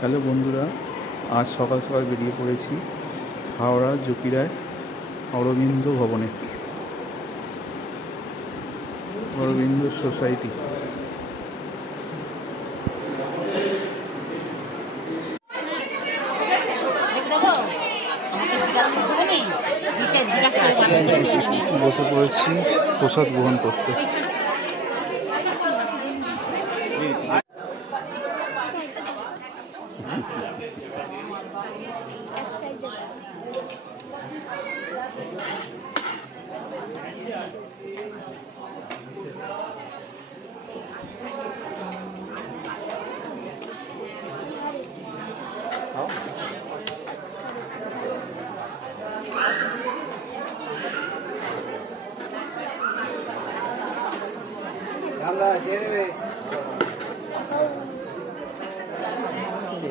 Hello বন্ধুরা, আজ সকাল সকাল বেরিয়ে পড়েছি হাওড়া জকিরায় অরবিন্দ ভবনে, অরবিন্দ সোসাইটি। বসে পড়েছি প্রসাদ গ্রহণ করতে।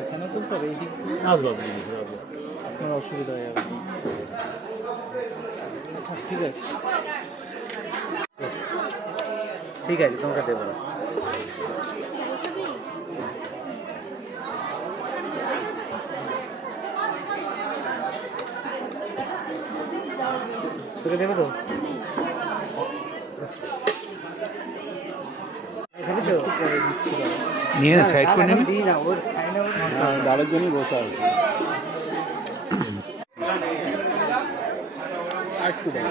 এখানে তুলতে হবে, আপনার অসুবিধা হয়ে যাবে। ঠিক আছে ঠিক আছে, তোমাকে দেবো না। তোকে দেবে তো? নিয়ে না সাইড করে নিন, দিই না ওর দাঁড়ের জন্যই বসা আছে। একটু দাও।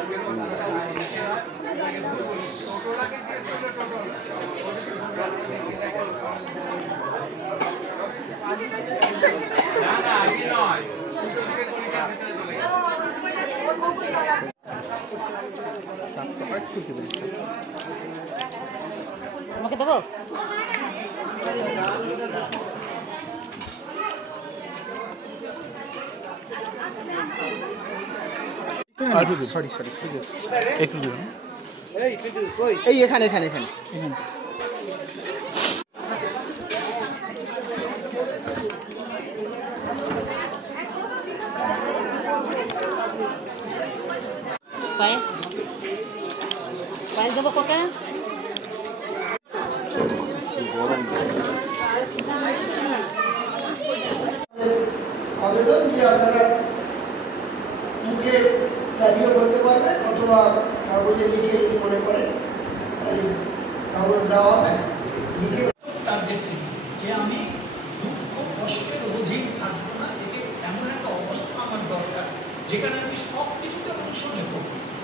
আমাকে দেবো? সরি সরি একটু দিন। এই এখানে এখানে এখানে পায়েস দেবো কোকে? আবেদন যে আপনারা মুখে দাবিও করতে পারবেন অথবা কাগজে লিখে যদি মনে করেন কাগজ দেওয়া হবে লিখে। তার ব্যক্তি যে আমি দুঃখ কষ্টের অধিক থাকবো না, থেকে এমন একটা অবস্থা আমার দরকার যেখানে আমি সব কিছুতে অংশ নেব,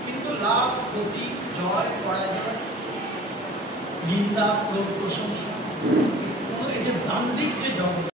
কিন্তু লাভ ক্ষতি জয় পরাজয় নিন্দা প্রশংসা এই যে দান্দিক যে জগৎ